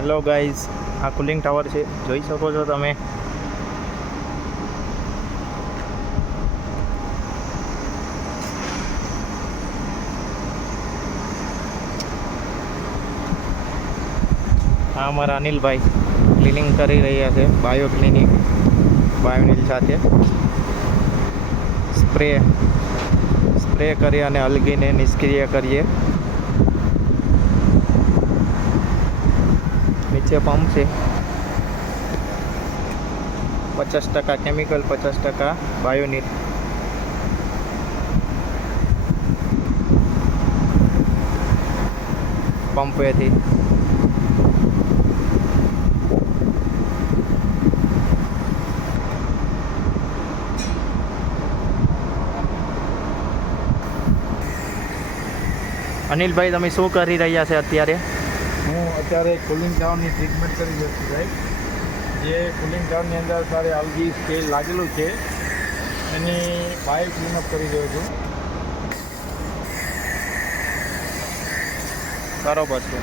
Hello guys, આ cooling tower છે, જોઈ શકો છો તમે. આ અમારા અનિલભાઈ ક્લિનિંગ કરી રહ્યા છે, બાયોનિલ સાથે સ્પ્રે કરી અને અલગીને નિષ્ક્રિય કરીએ. નીચે પંપ છે, 50% કેમિકલ, 50% બાયોનિલ. પંપેથી અનિલભાઈ, તમે શું કરી રહ્યા છે અત્યારે? હું અત્યારે કુલિંગ ટાવરની ટ્રીટમેન્ટ કરી રહ્યો છું સાહેબ. જે કુલિંગ ટાવરની અંદર તારે આલગી સ્કેલ લાગેલું છે એની બાયો ક્લીનઅપ કરી રહ્યો છું. બરોબર છે.